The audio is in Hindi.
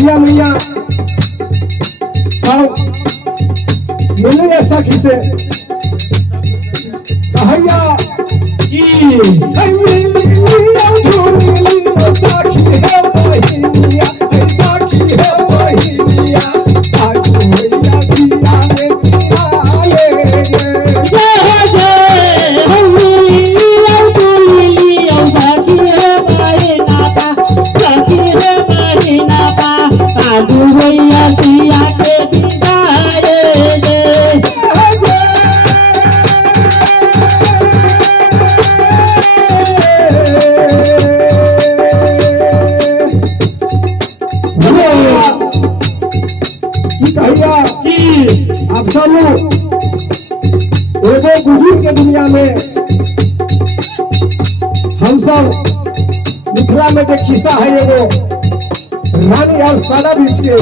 सिया मैया सब मिले ऐसा खिसे कहैया आप सब एगो बुजुर्ग के दुनिया में हम सब मिथिला में जो खिस्सा है एगो रानी और सादा बीच के